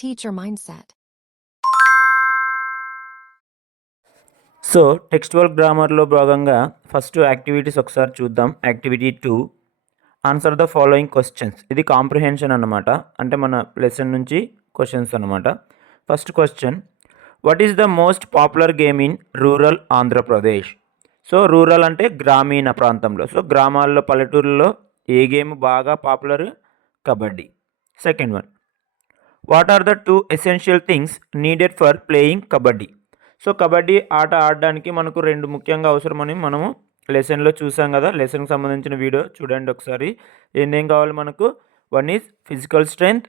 Teacher mindset. So textual గ్రామర్లో భాగంగా first activities ఒకసారి చూద్దాం. Activity 2, answer the following questions. ఇది కాంప్రిహెన్షన్ అన్నమాట, అంటే మన లెసన్ నుంచి క్వశ్చన్స్ అన్నమాట. First question, what is the most popular game in rural Andhra Pradesh? So rural అంటే గ్రామీణ ప్రాంతంలో, సో గ్రామాల్లో పల్లెటూరులో ఏ గేమ్ బాగా popular? Kabaddi. Second one, what are the 2 essential things needed for playing kabaddi? So kabaddi ఆట ఆడడానికి మనకు 2 ముఖ్యంగా అవసరమని మనము లెసన్లో చూసాం కదా. లెసన్కి సంబంధించిన వీడియో చూడండి ఒకసారి. ఏం కావాలి మనకు? One is physical strength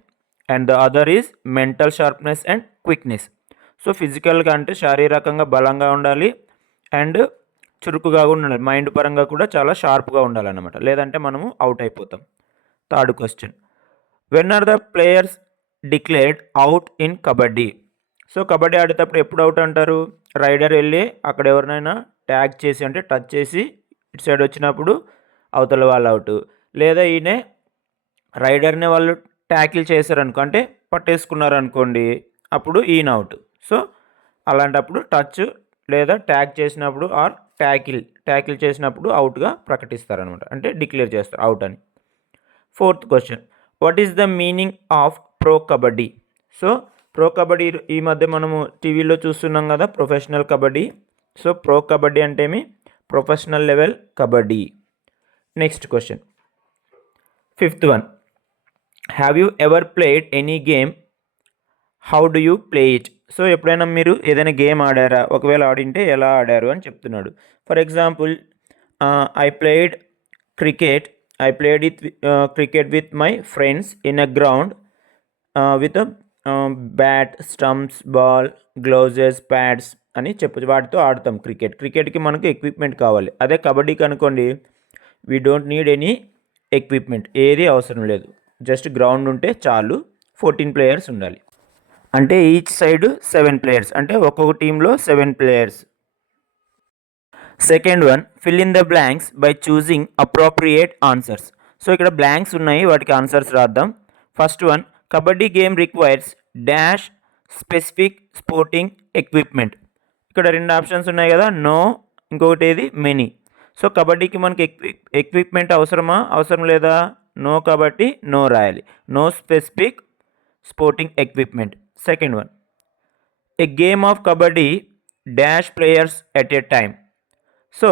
and the other is mental sharpness and quickness. So ఫిజికల్గా అంటే శారీరకంగా బలంగా ఉండాలి అండ్ చురుకుగా కూడా ఉండాలి, మైండ్ పరంగా కూడా చాలా షార్ప్గా ఉండాలన్నమాట, లేదంటే మనము అవుట్ అయిపోతాం. Third question, when are the players declared out in kabaddi? So kabaddi ఆడేటప్పుడు ఎప్పుడు అవుట్ అంటారు? రైడర్ వెళ్ళి అక్కడ ఎవరినైనా ట్యాగ్ చేసి అంటే టచ్ చేసి ఇటు సైడ్ వచ్చినప్పుడు అవతల వాళ్ళు అవుట్, లేదా ఈయనే రైడర్ని వాళ్ళు ట్యాకిల్ చేశారనుకో అంటే పట్టేసుకున్నారు అనుకోండి, అప్పుడు ఈయన అవుట్. సో అలాంటప్పుడు టచ్ లేదా ట్యాగ్ చేసినప్పుడు ఆర్ ట్యాకిల్ చేసినప్పుడు అవుట్గా ప్రకటిస్తారనమాట, అంటే డిక్లేర్ చేస్తారు అవుట్ అని. Fourth question, what is the meaning of pro kabaddi? So pro kabaddi ఈ మధ్య మనము టీవీలో చూస్తున్నాం కదా, professional kabaddi. So pro kabaddi అంటే ఏమి? Professional level kabaddi. Next question, fifth one, have you ever played any game? How do you play it? So ఎప్పుడైనా మీరు ఏదైనా గేమ్ ఆడారా? ఒకవేళ ఆడింటే ఎలా ఆడారు అని చెప్తున్నాడు. For example, I played cricket. I played it cricket with my friends in a ground with bat, stumps, ball, gloves, pads అని చెప్పచ్చు. వాటితో ఆడతాం క్రికెట్. క్రికెట్కి మనకు ఎక్విప్మెంట్ కావాలి. అదే కబడ్డీకి అనుకోండి, we don't need any equipment, ఏది అవసరం లేదు, జస్ట్ గ్రౌండ్ ఉంటే చాలు. 14 ప్లేయర్స్ ఉండాలి, అంటే ఈచ్ సైడ్ 7 ప్లేయర్స్, అంటే ఒక్కొక్క టీంలో 7 players. Second one, fill in the blanks by choosing appropriate answers. So ఇక్కడ బ్లాంక్స్ ఉన్నాయి, వాటికి ఆన్సర్స్ రాద్దాం. First one, kabaddi game requires dash specific sporting equipment. ఇక్కడ 2 ఆప్షన్స్ ఉన్నాయి కదా, నో, ఇంకొకటి ఏది, మెనీ. సో కబడ్డీకి మనకి ఎక్విప్మెంట్ అవసరమా, అవసరం లేదా? నో, కాబట్టి నో రాయాలి, no specific sporting equipment. Second one, a game of kabaddi dash players at a time. So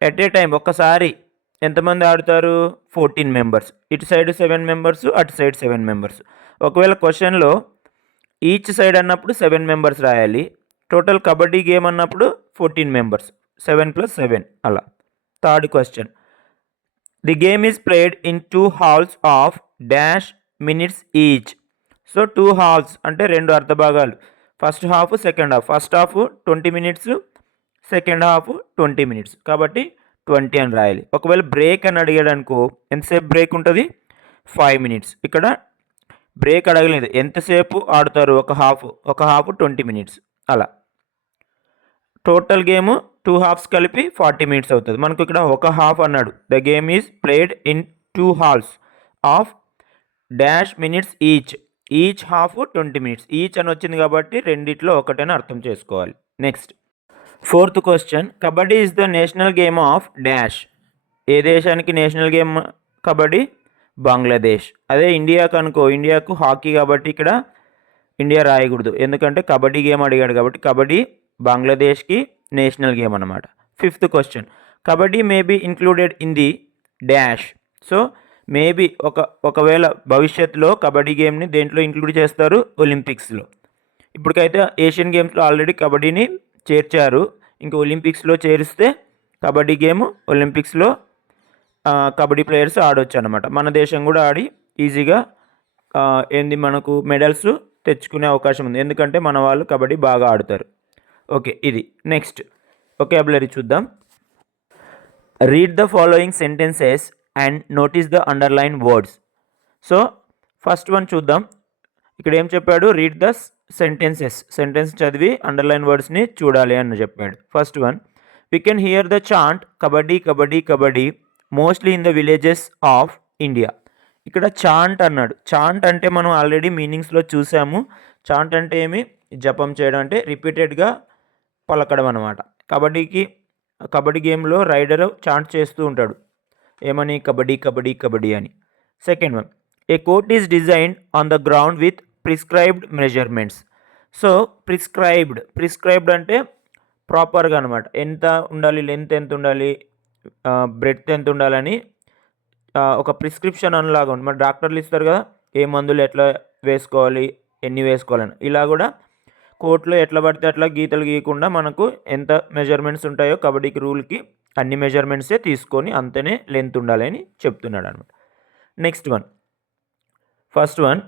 at a time ఒక్కసారి ఎంతమంది ఆడుతారు? 14 మెంబర్స్. ఇటు సైడ్ 7 మెంబర్స్, అటు సైడ్ 7 మెంబర్స్. ఒకవేళ క్వశ్చన్లో ఈచ్ సైడ్ అన్నప్పుడు 7 మెంబర్స్ రాయాలి. టోటల్ కబడ్డీ గేమ్ అన్నప్పుడు 14 మెంబర్స్, 7 + 7 అలా. Third question, the game is played in 2 halves of dash minutes each. So 2 హాల్స్ అంటే 2 అర్ధభాగాలు, first half, second half. First half 20 minutes, second half 20 minutes, కాబట్టి 20 అని రాయాలి. ఒకవేళ బ్రేక్ అని అడిగాడు అనుకో, ఎంతసేపు బ్రేక్ ఉంటుంది? 5 మినిట్స్. ఇక్కడ బ్రేక్ అడగలేదు, ఎంతసేపు ఆడుతారు, ఒక హాఫ్ 20 మినిట్స్ అలా. టోటల్ గేమ్ 2 హాఫ్స్ కలిపి 40 మినిట్స్ అవుతుంది. మనకు ఇక్కడ ఒక హాఫ్ అన్నాడు. The game is played in 2 halves of dash minutes each half 20 minutes. Each అని వచ్చింది కాబట్టి రెండిట్లో ఒకటని అర్థం చేసుకోవాలి. Next fourth question, kabaddi is the national game of dash. ఏ దేశానికి నేషనల్ గేమ్ కబడ్డీ? బంగ్లాదేశ్. అదే ఇండియాకు అనుకో, ఇండియాకు హాకీ, కాబట్టి ఇక్కడ ఇండియా రాయకూడదు, ఎందుకంటే కబడ్డీ గేమ్ అడిగాడు కాబట్టి. కబడ్డీ బంగ్లాదేశ్కి నేషనల్ గేమ్ అన్నమాట. Fifth question, kabaddi may be included in the dash. So maybe ఒకవేళ భవిష్యత్తులో కబడ్డీ గేమ్ని దేంట్లో ఇంక్లూడ్ చేస్తారు? ఒలింపిక్స్లో. ఇప్పటికైతే ఏషియన్ గేమ్స్లో ఆల్రెడీ కబడ్డీని చేర్చారు, ఇంకా ఒలింపిక్స్లో చేరిస్తే కబడ్డీ గేమ్ ఒలింపిక్స్లో కబడ్డీ ప్లేయర్స్ ఆడవచ్చు అనమాట. మన దేశం కూడా ఆడి ఈజీగా మనకు మెడల్స్ తెచ్చుకునే అవకాశం ఉంది, ఎందుకంటే మన వాళ్ళు కబడ్డీ బాగా ఆడుతారు. ఓకే, ఇది. నెక్స్ట్ వొకాబులరీ చూద్దాం. Read the following sentences and notice the underline words. So first one చూద్దాం. ఇక్కడ ఏం చెప్పాడు? రీడ్ ద సెంటెన్స్ చదివి అండర్లైన్ వర్డ్స్ని చూడాలి అని చెప్పాడు. First one, we can hear the chant kabaddi kabaddi kabaddi mostly in the villages of India. ఇక్కడ చాంట్ అన్నాడు. చాంట్ అంటే మనం ఆల్రెడీ మీనింగ్స్‌లో చూసాము. చాంట్ అంటే ఏమి? జపం చేయడం అంటే రిపీటెడ్‌గా పలకడం అనమాట. కబడ్డీ గేమ్‌లో రైడరు చాంట్ చేస్తూ ఉంటాడు. ఏమని? కబడ్డీ, కబడ్డీ, కబడ్డీ అని. Second one, A court is designed on the ground with prescribed measurements. So prescribed అంటే ప్రాపర్‌గా అనమాట. ఎంత ఉండాలి, లెంత్ ఎంత ఉండాలి, బ్రెడ్త్ ఎంత ఉండాలని ఒక ప్రిస్క్రిప్షన్ అనేలాగా ఉంది. మరి డాక్టర్లు ఇస్తారు కదా, ఏ మందులు ఎట్లా వేసుకోవాలి, ఎన్ని వేసుకోవాలని. ఇలా కూడా కోర్టులో ఎట్లా పడితే అట్లా గీతలు గీయకుండా మనకు ఎంత మెజర్మెంట్స్ ఉంటాయో కబడ్డీకి రూల్కి అన్ని మెజర్మెంట్సే తీసుకొని అంతనే లెంత్ ఉండాలని చెప్తున్నాడు అనమాట. Next one, first one,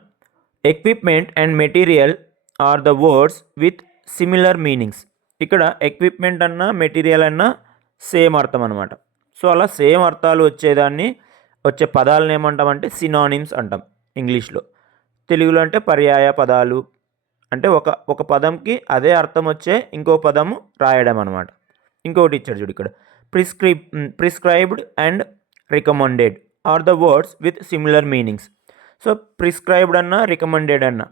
equipment and material or the words with similar meanings. ఇక్కడ ఎక్విప్మెంట్ అన్నా మెటీరియల్ అన్నా సేమ్ అర్థం అనమాట. సో అలా సేమ్ అర్థాలు వచ్చే పదాలను ఏమంటామంటే సినానిమ్స్ అంటాం ఇంగ్లీష్లో. తెలుగులో అంటే పర్యాయ పదాలు. అంటే ఒక పదంకి అదే అర్థం వచ్చే ఇంకో పదము రాయడం అనమాట. ఇంకొకటి ఇచ్చాడు చూడు ఇక్కడ, prescribed and recommended are the words with similar meanings. So prescribed అన్నా రికమెండెడ్ అన్నా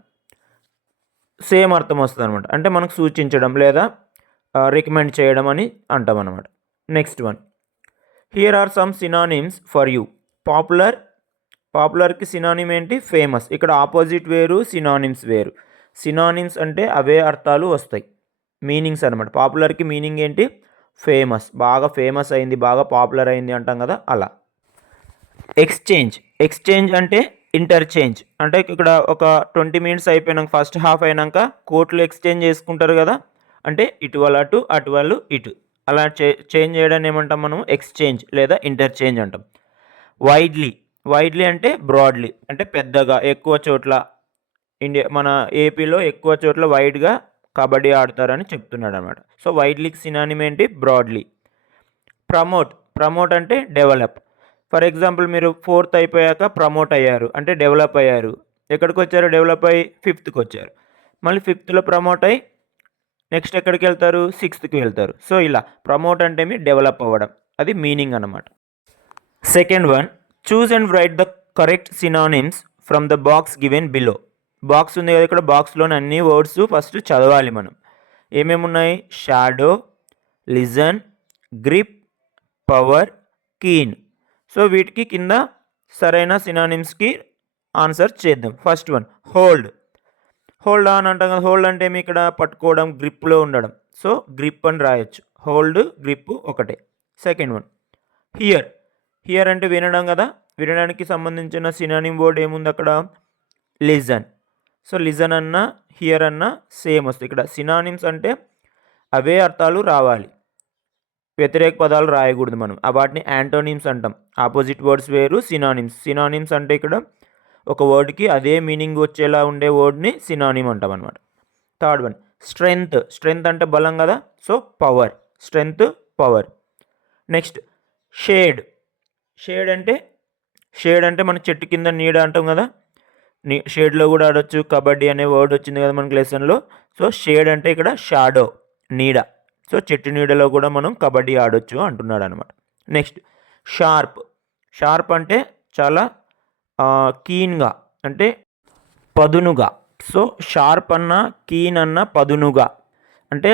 సేమ్ అర్థం వస్తుంది అనమాట. అంటే మనకు సూచించడం లేదా రికమెండ్ చేయడం అని అంటాం అనమాట. Next one, here are some synonyms for you. పాపులర్కి సినానిమ్ ఏంటి? ఫేమస్. ఇక్కడ ఆపోజిట్ వేరు, సినానిమ్స్ వేరు. సినానిమ్స్ అంటే అవే అర్థాలు వస్తాయి, మీనింగ్స్ అనమాట. పాపులర్కి మీనింగ్ ఏంటి? ఫేమస్, బాగా ఫేమస్ అయింది, బాగా పాపులర్ అయింది అంటాం కదా, అలా. ఎక్స్చేంజ్ అంటే ఇంటర్చేంజ్. అంటే ఇక్కడ ఒక 20 మినిట్స్ అయిపోయినాక, ఫస్ట్ హాఫ్ అయినాక కోర్టులో ఎక్స్చేంజ్ చేసుకుంటారు కదా, అంటే ఇటు వాళ్ళు అటు, అటు వాళ్ళు ఇటు, అలా చేంజ్ చేయడాన్ని ఏమంటాం మనం? ఎక్స్చేంజ్ లేదా ఇంటర్చేంజ్ అంటాం. వైడ్లీ అంటే బ్రాడ్లీ, అంటే పెద్దగా, ఎక్కువ చోట్ల. మన ఏపీలో ఎక్కువ చోట్ల వైడ్గా కబడ్డీ ఆడతారని చెప్తున్నాడు అనమాట. సో వైడ్లీకి సినానిమ్ ఏంటి? బ్రాడ్లీ. ప్రమోట్ అంటే డెవలప్. ఫర్ ఎగ్జాంపుల్ మీరు 4th అయిపోయాక ప్రమోట్ అయ్యారు అంటే డెవలప్ అయ్యారు. ఎక్కడికి వచ్చారు? డెవలప్ అయ్యి 5thకి వచ్చారు. మళ్ళీ 5thలో ప్రమోట్ అయ్యి నెక్స్ట్ ఎక్కడికి వెళ్తారు? 6thకి వెళ్తారు. సో ఇలా ప్రమోట్ అంటే మీ డెవలప్ అవ్వడం, అది మీనింగ్ అన్నమాట. Second one, choose and right the correct synonyms from the box given below. Box ఉంది కదా, ఇక్కడ బాక్స్లోని అన్ని వర్డ్స్ ఫస్ట్ చదవాలి మనం. ఏమేమి ఉన్నాయి? Shadow, listen, grip, power, keen. So వీటికి కింద సరైన సినానిమ్స్కి ఆన్సర్ చేద్దాం. ఫస్ట్ వన్, హోల్డ్ ఆన్ అంటాం కదా. హోల్డ్ అంటే ఏమి? ఇక్కడ పట్టుకోవడం, గ్రిప్లో ఉండడం. సో గ్రిప్ అని రాయొచ్చు. హోల్డ్, గ్రిప్ ఒకటే. సెకండ్ వన్, హియర్ అంటే వినడం కదా. వినడానికి సంబంధించిన సినానిమ్ వర్డ్ ఏముంది అక్కడ? లిజన్. సో లిజన్ అన్నా హియర్ అన్నా సేమ్ వస్తుంది. ఇక్కడ సినానిమ్స్ అంటే అవే అర్థాలు రావాలి, వ్యతిరేక పదాలు రాయకూడదు మనం. వాటిని యాంటోనిమ్స్ అంటాం. ఆపోజిట్ వర్డ్స్ వేరు, సినానిమ్స్ అంటే ఇక్కడ ఒక వర్డ్కి అదే మీనింగ్ వచ్చేలా ఉండే వర్డ్ని సినానిమ్ అంటాం అనమాట. థర్డ్ వన్, స్ట్రెంగ్త్ అంటే బలం కదా. So power, strength, power. Next shade అంటే మన చెట్టు కింద నీడ అంటాం కదా, షేడ్లో కూడా ఆడొచ్చు. కబడ్డీ అనే వర్డ్ వచ్చింది కదా మనకి లెసన్లో. సో షేడ్ అంటే ఇక్కడ షాడో, నీడ. సో చెట్టు నీడలో కూడా మనం కబడ్డీ ఆడొచ్చు అంటున్నాడు అనమాట. నెక్స్ట్ షార్ప్ అంటే చాలా కీన్గా, అంటే పదునుగా. సో షార్ప్ అన్న, కీన్ అన్న, పదునుగా అంటే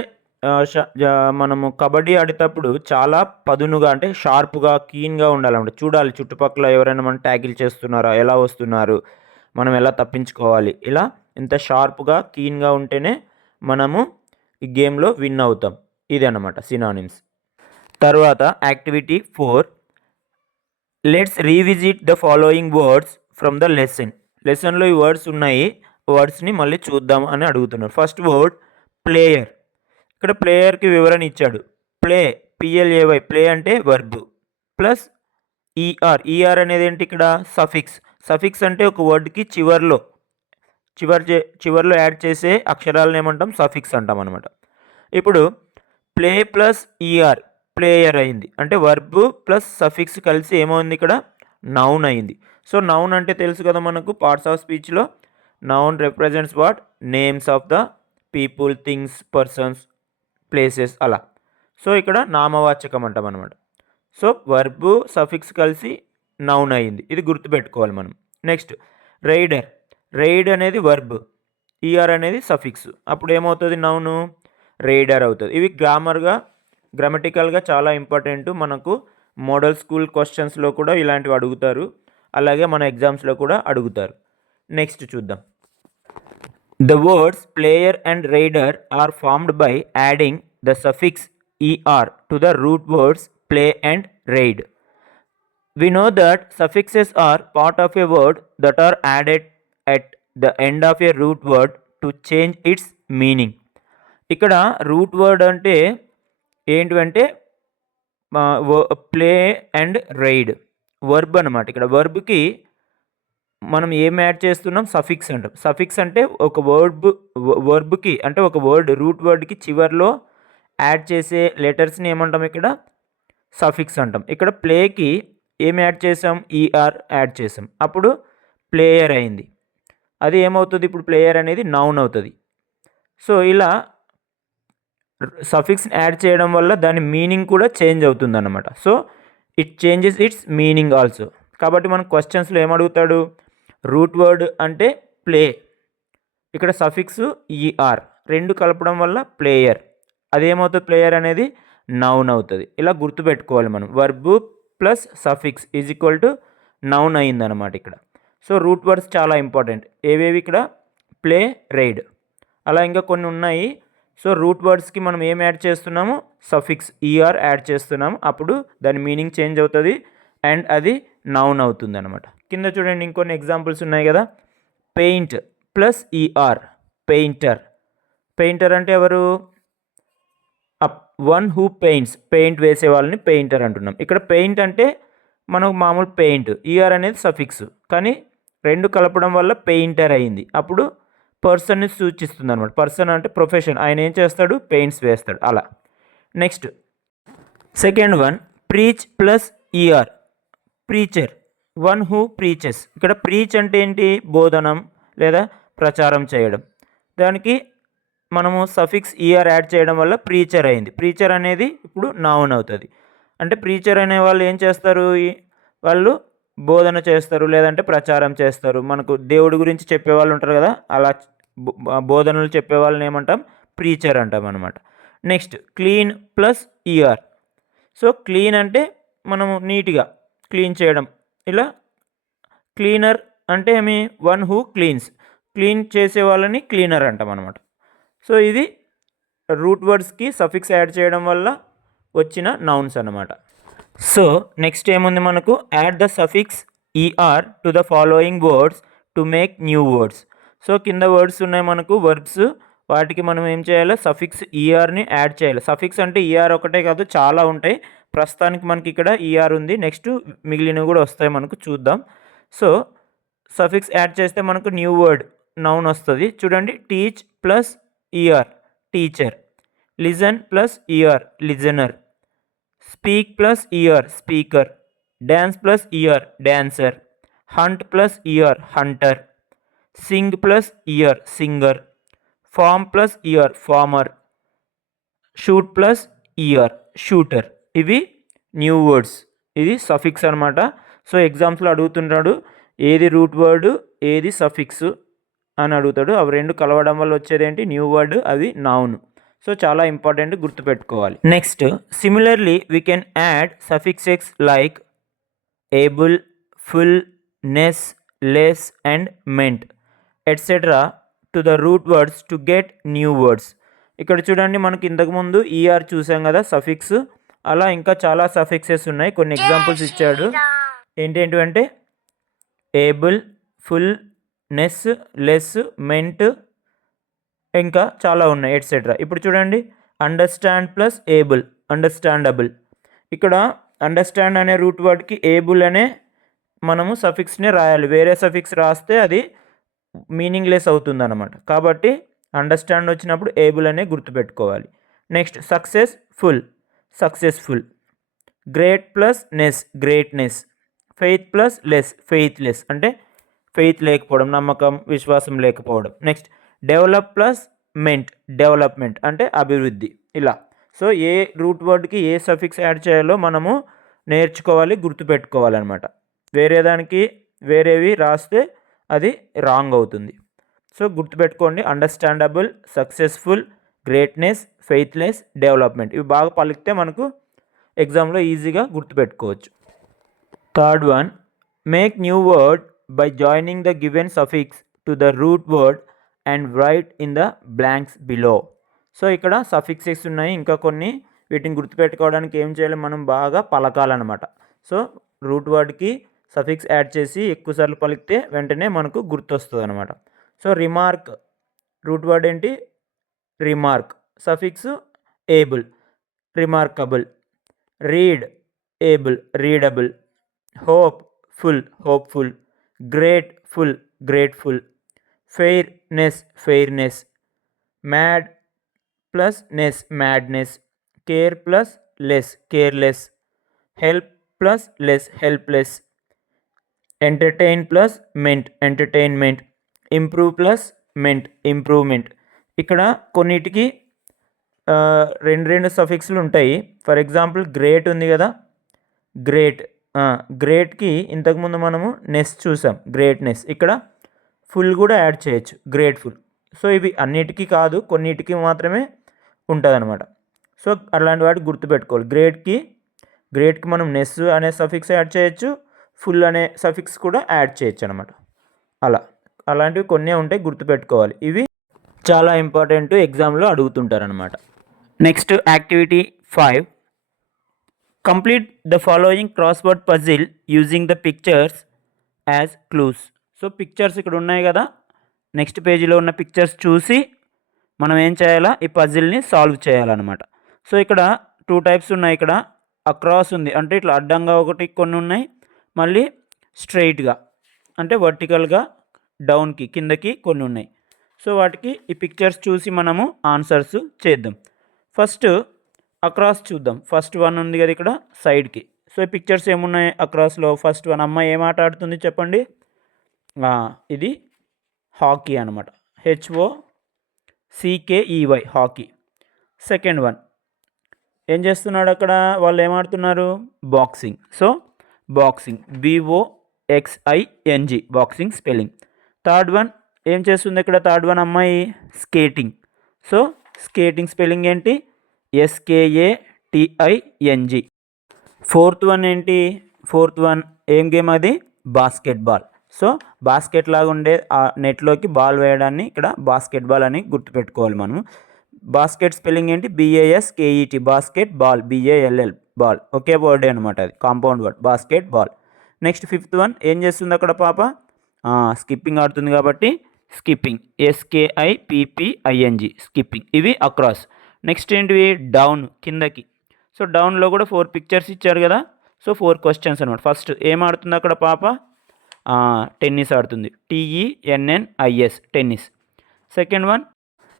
మనము కబడ్డీ ఆడేటప్పుడు చాలా పదునుగా అంటే షార్ప్గా, కీన్గా ఉండాలన్నమాట. చూడాలి చుట్టుపక్కల ఎవరైనా మనం ట్యాకిల్ చేస్తున్నారా, ఎలా వస్తున్నారు, మనం ఎలా తప్పించుకోవాలి. ఇలా ఇంత షార్ప్గా, కీన్గా ఉంటేనే మనము ఈ గేమ్లో విన్ అవుతాం. ఇది అన్నమాట సినానిమ్స్. తర్వాత activity 4, let's revisit the following words from the లెసన్లో ఈ వర్డ్స్ ఉన్నాయి, వర్డ్స్ని మళ్ళీ చూద్దాం అని అడుగుతున్నారు. First word player. ఇక్కడ ప్లేయర్కి వివరణ ఇచ్చాడు. PLAY, ప్లే అంటే వర్బ్, ప్లస్ ఈఆర్ అనేది ఏంటి? ఇక్కడ సఫిక్స్ అంటే ఒక వర్డ్కి చివర్లో యాడ్ చేసే అక్షరాలను ఏమంటాం? సఫిక్స్ అంటాం అనమాట. ఇప్పుడు ప్లే ప్లస్ ఈఆర్ ప్లేయర్ అయింది అంటే వర్బ్ ప్లస్ సఫిక్స్ కలిసి ఏమైంది? ఇక్కడ నౌన్ అయింది. సో నౌన్ అంటే తెలుసు కదా మనకు, పార్ట్స్ ఆఫ్ స్పీచ్లో noun represents what? Names of the people, things, persons, places, అలా. సో ఇక్కడ నామవాచకం అంటాం అనమాట. సో వర్బ్ సఫిక్స్ కలిసి నౌన్ అయింది, ఇది గుర్తుపెట్టుకోవాలి మనం. నెక్స్ట్ రైడ్ అనేది వర్బ్, ఈఆర్ అనేది సఫిక్స్, అప్పుడు ఏమవుతుంది నౌను రైడర్ అవుతుంది. ఇవి గ్రామటికల్గా చాలా ఇంపార్టెంట్. మనకు మోడల్ స్కూల్ క్వశ్చన్స్లో కూడా ఇలాంటివి అడుగుతారు, అలాగే మన ఎగ్జామ్స్లో కూడా అడుగుతారు. నెక్స్ట్ చూద్దాం. The words player and raider are formed by adding the suffix er to the root words play and raid. We know that suffixes are part of a word that are added at the end of a root word to change its meaning. ఇక్కడ root word అంటే ఏంటంటే play and ride verb అనమాట. ఇక్కడ వర్బ్కి మనం ఏం add చేస్తున్నాం, suffix అంటాం. Suffix అంటే ఒక వర్బ్కి అంటే ఒక రూట్ వర్డ్కి చివర్లో యాడ్ చేసే లెటర్స్ని ఏమంటాం, ఇక్కడ సఫిక్స్ అంటాం. ఇక్కడ ప్లేకి ఏం యాడ్ చేసాం, ఈఆర్ యాడ్ చేసాం, అప్పుడు ప్లేయర్ అయింది. అది ఏమవుతుంది, ఇప్పుడు ప్లేయర్ అనేది నౌన్ అవుతుంది. సో ఇలా సఫిక్స్ యాడ్ చేయడం వల్ల దాని మీనింగ్ కూడా చేంజ్ అవుతుంది అన్నమాట. So it changes it's meaning also. కాబట్టి మన క్వశ్చన్స్లో ఏమడుగుతాడు, రూట్ వర్డ్ అంటే ప్లే, ఇక్కడ సఫిక్స్ ఈఆర్ రెండు కలపడం వల్ల ప్లేయర్, అదేమవుతుంది ప్లేయర్ అనేది నౌన్ అవుతుంది. ఇలా గుర్తుపెట్టుకోవాలి మనం. Verb plus suffix is equal to noun అయిందనమాట ఇక్కడ. సో రూట్ వర్డ్స్ చాలా ఇంపార్టెంట్. ఏవేవి ఇక్కడ ప్లే, రైడ్, అలా ఇంకా కొన్ని ఉన్నాయి. సో రూట్ వర్డ్స్కి మనం ఏం యాడ్ చేస్తున్నాము, సఫిక్స్ ఈఆర్ యాడ్ చేస్తున్నాము, అప్పుడు దాని మీనింగ్ చేంజ్ అవుతుంది అండ్ అది నౌన్ అవుతుంది అనమాట. కింద చూడండి ఇంకొన్ని ఎగ్జాంపుల్స్ ఉన్నాయి కదా. Paint plus ER painter. Painter అంటే ఎవరు, వన్ హూ పెయింట్స్, పెయింట్ వేసే వాళ్ళని పెయింటర్ అంటున్నాం. ఇక్కడ పెయింట్ అంటే మనకు మామూలు పెయింట్, ఈఆర్ అనేది సఫిక్స్, కానీ రెండు కలపడం వల్ల పెయింటర్ అయింది, అప్పుడు పర్సన్ని సూచిస్తుంది అనమాట. పర్సన్ అంటే ప్రొఫెషన్, ఆయన ఏం చేస్తాడు, పెయింట్స్ వేస్తాడు అలా. Next second one, preach plus ER preacher, one who preaches. ఇక్కడ ప్రీచ్ అంటే ఏంటి, బోధనం లేదా ప్రచారం చేయడం. దానికి మనము సఫిక్స్ ఈఆర్ యాడ్ చేయడం వల్ల ప్రీచర్ అయింది. ప్రీచర్ అనేది ఇప్పుడు నౌన్ అవుతుంది. అంటే ప్రీచర్ అనే వాళ్ళు ఏం చేస్తారు, వాళ్ళు బోధన చేస్తారు లేదంటే ప్రచారం చేస్తారు. మనకు దేవుడి గురించి చెప్పేవాళ్ళు ఉంటారు కదా, అలా బోధనలు చెప్పే వాళ్ళని ఏమంటాం, ప్రీచర్ అంటాం అనమాట. Next clean plus ER. So clean అంటే మనము నీట్గా క్లీన్ చేయడం, ఇలా క్లీనర్ అంటే ఏమి, వన్ హూ క్లీన్స్, క్లీన్ చేసే వాళ్ళని క్లీనర్ అంటాం అనమాట. సో ఇది రూట్ వర్డ్స్కి సఫిక్స్ యాడ్ చేయడం వల్ల వచ్చిన నౌన్స్ అన్నమాట. సో నెక్స్ట్ ఏముంది మనకు, add the suffix ER to the following words to make new words. So కింద వర్డ్స్ ఉన్నాయి మనకు వర్బ్స్, వాటికి మనం ఏం చేయాలి, సఫిక్స్ ఈఆర్ని యాడ్ చేయాలి. సఫిక్స్ అంటే ఈఆర్ ఒకటే కాదు, చాలా ఉంటాయి. ప్రస్తుతానికి మనకి ఇక్కడ ఈఆర్ ఉంది, నెక్స్ట్ మిగిలినవి కూడా వస్తాయి మనకు, చూద్దాం. సో సఫిక్స్ యాడ్ చేస్తే మనకు న్యూ వర్డ్ నౌన్ వస్తుంది. చూడండి, teach plus E R teacher, listen plus E R listener, speak plus E R speaker, dance plus E R dancer, hunt plus E R hunter, sing plus E R singer, farm plus E R farmer, shoot plus E R shooter. ఇవి new words, ఇది suffix అనమాట. So ఎగ్జామ్స్లో అడుగుతున్నాడు ఏది root word ఏది suffix అని అడుగుతాడు. అవి రెండు కలవడం వల్ల వచ్చేది ఏంటి, న్యూ వర్డ్, అవి నౌన్. సో చాలా ఇంపార్టెంట్, గుర్తుపెట్టుకోవాలి. Next similarly we can add suffixes like able, ful, ness, less and ment etcetera to the root words to get new words. ఇక్కడ చూడండి, మనకి ఇంతకుముందు ఈఆర్ చూసాం కదా సఫిక్స్, అలా ఇంకా చాలా సఫిక్సెస్ ఉన్నాయి. కొన్ని ఎగ్జాంపుల్స్ ఇచ్చాడు. ఏంటేంటి అంటే able, ful, ness, less, ment, ఇంకా చాలా ఉన్నాయి ఎట్సెట్రా. ఇప్పుడు చూడండి, అండర్స్టాండ్ ప్లస్ ఏబుల్ అండర్స్టాండబుల్. ఇక్కడ అండర్స్టాండ్ అనే రూట్ వర్డ్కి ఏబుల్ అనే మనము సఫిక్స్ని రాయాలి. వేరే సఫిక్స్ రాస్తే అది మీనింగ్లెస్ అవుతుంది అనమాట. కాబట్టి అండర్స్టాండ్ వచ్చినప్పుడు ఏబుల్ అనే గుర్తుపెట్టుకోవాలి. Next successful successful, great plus ness greatness, faith plus less faithless అంటే ఫెయిత్ లేకపోవడం, నమ్మకం, విశ్వాసం లేకపోవడం. Next develop plus ment development అంటే అభివృద్ధి. ఇలా సో ఏ రూట్ వర్డ్కి ఏ సఫిక్స్ యాడ్ చేయాలో మనము నేర్చుకోవాలి, గుర్తుపెట్టుకోవాలన్నమాట. వేరే దానికి వేరేవి రాస్తే అది రాంగ్ అవుతుంది. సో గుర్తుపెట్టుకోండి, understandable, successful, greatness, faithless, development ఇవి బాగా పలికితే మనకు ఎగ్జామ్లో ఈజీగా గుర్తుపెట్టుకోవచ్చు. Third one, make new word by joining the given suffix to the root word and write in the blanks below. So ఇక్కడ సఫిక్సెస్ ఉన్నాయి ఇంకా కొన్ని, వీటిని గుర్తుపెట్టుకోవడానికి ఏం చేయాలి, మనం బాగా పలకాలన్నమాట. సో రూట్ వర్డ్కి సఫిక్స్ యాడ్ చేసి ఎక్కువసార్లు పలికితే వెంటనే మనకు గుర్తొస్తుంది అనమాట. సో రిమార్క్, రూట్ వర్డ్ ఏంటి, remark, suffix able, remarkable. Read, able, readable. Hope, ful, hopeful. Great, ful, grateful. Fairness, fairness. Mad plus ness, madness. Care plus less, careless. Help plus less, helpless. Entertain plus ment, entertainment. Improve plus ment, improvement. ఇక్కడ కొన్నిటికి రెండు సఫిక్స్లు ఉంటాయి. For example great ఉంది కదా, great, గ్రేట్కి ఇంతకుముందు మనము Nes చూసాం, greatness. ఇక్కడ ఫుల్ కూడా యాడ్ చేయొచ్చు, గ్రేట్ఫుల్. సో ఇవి అన్నిటికీ కాదు, కొన్నిటికి మాత్రమే ఉంటుంది అనమాట. సో అలాంటి వాటికి గుర్తుపెట్టుకోవాలి. గ్రేట్కి మనం నెస్ అనే సఫిక్స్ యాడ్ చేయొచ్చు, ఫుల్ అనే సఫిక్స్ కూడా యాడ్ చేయొచ్చు అనమాట. అలాంటివి కొన్నే ఉంటాయి, గుర్తుపెట్టుకోవాలి. ఇవి చాలా ఇంపార్టెంట్, ఎగ్జామ్లో అడుగుతుంటారనమాట. Next activity 5, complete the following crossword puzzle using the pictures as clues. So pictures ఇక్కడ ఉన్నాయి కదా, నెక్స్ట్ పేజీలో ఉన్న పిక్చర్స్ చూసి మనం ఏం చేయాలా, ఈ పజిల్ని సాల్వ్ చేయాలన్నమాట. సో ఇక్కడ 2 టైప్స్ ఉన్నాయి. ఇక్కడ అక్రాస్ ఉంది, అంటే ఇట్లా అడ్డంగా ఒకటి కొన్ని ఉన్నాయి, మళ్ళీ స్ట్రైట్గా అంటే వర్టికల్గా డౌన్కి కిందకి కొన్ని ఉన్నాయి. సో వాటికి ఈ పిక్చర్స్ చూసి మనము ఆన్సర్స్ చేద్దాం. ఫస్ట్ అక్రాస్ చూద్దాం. ఫస్ట్ వన్ ఉంది కదా ఇక్కడ సైడ్కి. సో ఈ పిక్చర్స్ ఏమున్నాయి అక్రాస్లో? ఫస్ట్ వన్, అమ్మాయి ఏం ఆట ఆడుతుంది చెప్పండి. ఇది హాకీ అనమాట, HOCKEY, హాకీ. సెకండ్ వన్ ఏం చేస్తున్నాడు అక్కడ, వాళ్ళు ఏం ఆడుతున్నారు, boxing. So boxing, BOXING, boxing spelling. Third one ఏం చేస్తుంది ఇక్కడ, థర్డ్ వన్ అమ్మాయి స్కేటింగ్. సో స్కేటింగ్ స్పెల్లింగ్ ఏంటి, SKATING. ఫోర్త్ వన్ ఏంటి, ఫోర్త్ వన్ ఏం గేమ్ అది, బాస్కెట్బాల్. సో బాస్కెట్ లాగా ఉండే ఆ నెట్లోకి బాల్ వేయడాన్ని ఇక్కడ బాస్కెట్బాల్ అని గుర్తుపెట్టుకోవాలి మనం. బాస్కెట్ స్పెల్లింగ్ ఏంటి, BASKET, basket, ball, BALL, ball. ఒకే వర్డే అనమాట, అది compound word, basket ball. Next fifth one ఏం చేస్తుంది అక్కడ పాప, స్కిప్పింగ్ ఆడుతుంది కాబట్టి స్కిప్పింగ్, SKIPPING, స్కిప్పింగ్. ఇవి అక్రాస్. నెక్స్ట్ ఏంటివి, డౌన్, కిందకి. సో డౌన్లో కూడా 4 పిక్చర్స్ ఇచ్చారు కదా, సో 4 క్వశ్చన్స్ అనమాట. ఫస్ట్ ఏం ఆడుతుంది అక్కడ పాప, టెన్నిస్ ఆడుతుంది, TENNIS, tennis. Second one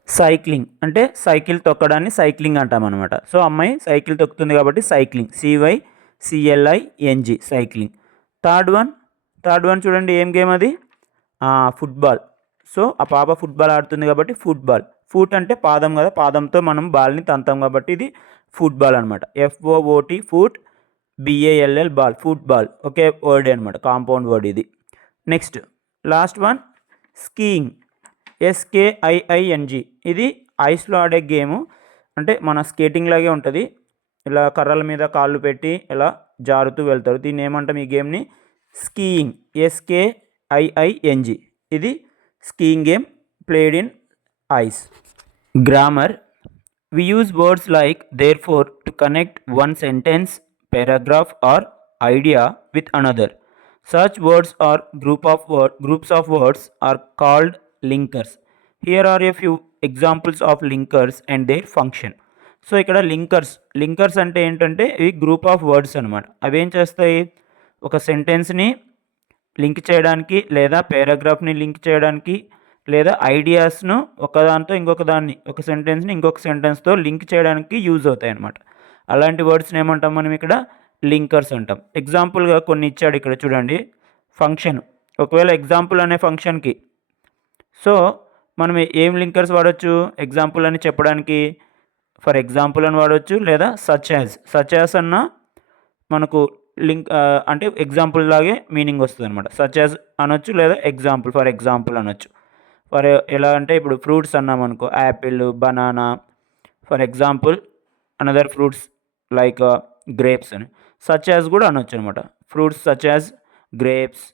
cycling, అంటే సైకిల్ తొక్కడాన్ని సైక్లింగ్ అంటాం అనమాట. సో అమ్మాయి సైకిల్ తొక్కుతుంది కాబట్టి cycling, CYCLING, cycling. Third one చూడండి ఏం గేమ్ అది, ఫుట్బాల్. సో ఆ పాప ఫుట్బాల్ ఆడుతుంది కాబట్టి ఫుట్బాల్. ఫుట్ అంటే పాదం కదా, పాదంతో మనం బాల్ని తంతాం కాబట్టి ఇది ఫుట్బాల్ అనమాట, FOOT, foot, BALL, ball, football. ఒకే వర్డ్ అనమాట, కాంపౌండ్ వర్డ్ ఇది. Next last one skiing, SKIING. ఇది ఐస్లో ఆడే గేము, అంటే మన స్కేటింగ్ లాగే ఉంటుంది. ఇలా కర్రల మీద కాళ్ళు పెట్టి ఇలా జారుతూ వెళ్తారు, దీన్ని ఏమంటాం ఈ గేమ్ని, స్కీయింగ్, SKIING. ఇది skiing game played in ice. Grammar, we use words like therefore to connect one sentence, paragraph or idea with another. Such words or groups of words are called linkers. Here are a few examples of linkers and their function. So ఇక్కడ linkers అంటే ఏంటంటే ఇవి group of words అనమాట. అవి ఏం చేస్తాయి, ఒక సెంటెన్స్ని link చేయడానికి, లేదా పారాగ్రాఫ్ని లింక్ చేయడానికి, లేదా ఐడియాస్ను ఒకదాంతో ఇంకొక దాన్ని, ఒక సెంటెన్స్ని ఇంకొక సెంటెన్స్తో లింక్ చేయడానికి యూజ్ అవుతాయి అన్నమాట. అలాంటి వర్డ్స్ని ఏమంటాం మనం ఇక్కడ, లింకర్స్ అంటాం. ఎగ్జాంపుల్గా కొన్ని ఇచ్చాడు ఇక్కడ చూడండి. ఫంక్షన్, ఒకవేళ ఎగ్జాంపుల్ అనే ఫంక్షన్కి సో మనం ఏం లింకర్స్ వాడచ్చు ఎగ్జాంపుల్ అని చెప్పడానికి, ఫర్ ఎగ్జాంపుల్ అని వాడవచ్చు, లేదా సచ్ యాజ్ అన్న మనకు లింక్ అంటే ఎగ్జాంపుల్ లాగే మీనింగ్ వస్తుంది అనమాట. సచ్ యాజ్ అనొచ్చు లేదా ఎగ్జాంపుల్, ఫర్ ఎగ్జాంపుల్ అనొచ్చు. ఎలా అంటే ఇప్పుడు ఫ్రూట్స్ అన్నామనుకో, apple, banana, for example another fruits like grapes అని. సచ్ యాజ్ కూడా అనొచ్చు అనమాట. Fruits such as grapes,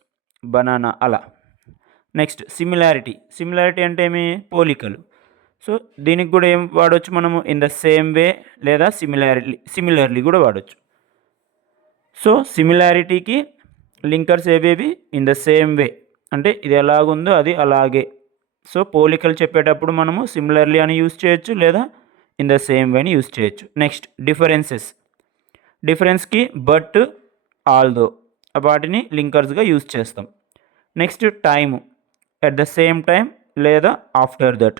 banana అలా. Next similarity. సిమిలారిటీ అంటే ఏమి? పోలికలు. సో దీనికి కూడా ఏం వాడవచ్చు మనము? ఇన్ ద సేమ్ వే లేదా సిమిలర్లీ కూడా వాడవచ్చు. సో సిమిలారిటీకి లింకర్స్ ఏవేవి? ఇన్ ద సేమ్ వే అంటే ఇది ఎలాగుందో అది అలాగే. సో పోలికలు చెప్పేటప్పుడు మనము సిమిలర్లీ అని యూస్ చేయొచ్చు లేదా ఇన్ ద సేమ్ వే అని యూస్ చేయొచ్చు. Next differences. డిఫరెన్స్కి బట్, ఆల్దో వాటిని లింకర్స్గా యూస్ చేస్తాం. Next time. At the same time లేదా ఆఫ్టర్ దట్.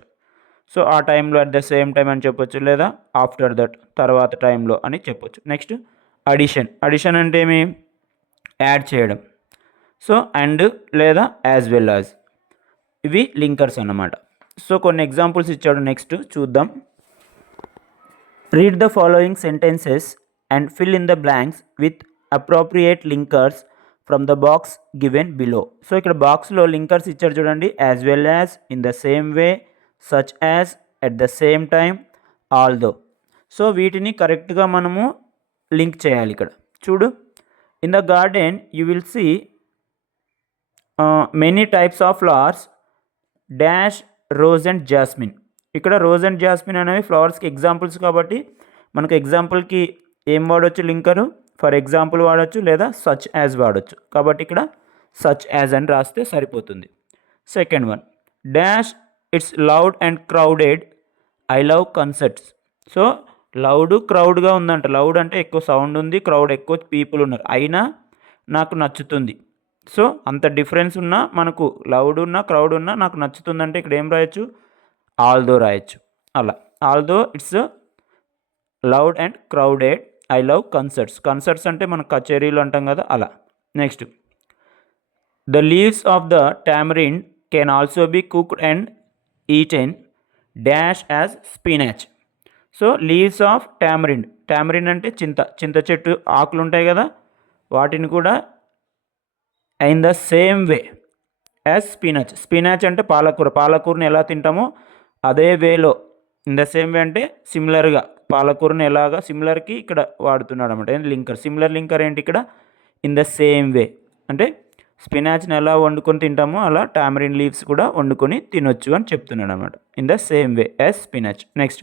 సో ఆ టైంలో అట్ ద సేమ్ టైం అని చెప్పొచ్చు లేదా ఆఫ్టర్ దట్ తర్వాత టైంలో అని చెప్పొచ్చు. Next addition. అడిషన్ అంటే ఏమి? యాడ్ చేయడం. సో అండ్ లేదా యాజ్ వెల్ యాజ్, ఇవి లింకర్స్ అన్నమాట. సో కొన్ని ఎగ్జాంపుల్స్ ఇచ్చాడు, నెక్స్ట్ చూద్దాం. Read the following sentences and fill in the blanks with appropriate linkers from the box given below. So ఇక్కడ బాక్స్లో లింకర్స్ ఇచ్చారు చూడండి. As well as, in the same way, such as, at the same time, although. So వీటిని కరెక్ట్గా మనము link చేయాలి. ఇక్కడ చూడు, in the garden you will see many types of flowers dash rose and jasmine. ఇక్కడ rose and jasmine అనేవి ఫ్లవర్స్కి examples కాబట్టి మనకు ఎగ్జాంపుల్కి ఏం వాడవచ్చు? లింకరు ఫర్ ఎగ్జాంపుల్ వాడచ్చు లేదా సచ్ యాజ్ వాడచ్చు. కాబట్టి ఇక్కడ సచ్ యాజ్ అని రాస్తే సరిపోతుంది. Second one, dash it's loud and crowded, I love concerts. So loud క్రౌడ్గా ఉందంట. లౌడ్ అంటే ఎక్కువ సౌండ్ ఉంది, క్రౌడ్ ఎక్కువ పీపుల్ ఉన్నారు, అయినా నాకు నచ్చుతుంది. సో అంత డిఫరెన్స్ ఉన్నా, మనకు లౌడ్ ఉన్నా క్రౌడ్ ఉన్నా నాకు నచ్చుతుంది అంటే ఇక్కడ ఏం రాయొచ్చు? ఆల్దో రాయొచ్చు. అలా although it's loud and crowded, I love concerts. Concerts అంటే మనం కచేరీలు అంటాం కదా, అలా. Next, the leaves of the tamarind can also be cooked and eaten dash as spinach. So leaves of tamarind. Tamarind అంటే చింత చెట్టు ఆకులు ఉంటాయి కదా, వాటిని కూడా in the same way as spinach. Spinach అంటే పాలకూర. పాలకూరని ఎలా తింటామో అదే వేలో, ఇన్ ద సేమ్ వే అంటే సిమిలర్గా పాలకూరని ఎలాగా సిమిలర్కి ఇక్కడ వాడుతున్నాడు అనమాట. లింకర్. సిమిలర్ లింకర్ ఏంటి ఇక్కడ? ఇన్ ద సేమ్ వే అంటే స్పినాచ్ని ఎలా వండుకొని తింటామో అలా టామరిన్ లీవ్స్ కూడా వండుకొని తినొచ్చు అని చెప్తున్నాడు అనమాట. In the same way as spinach. Next,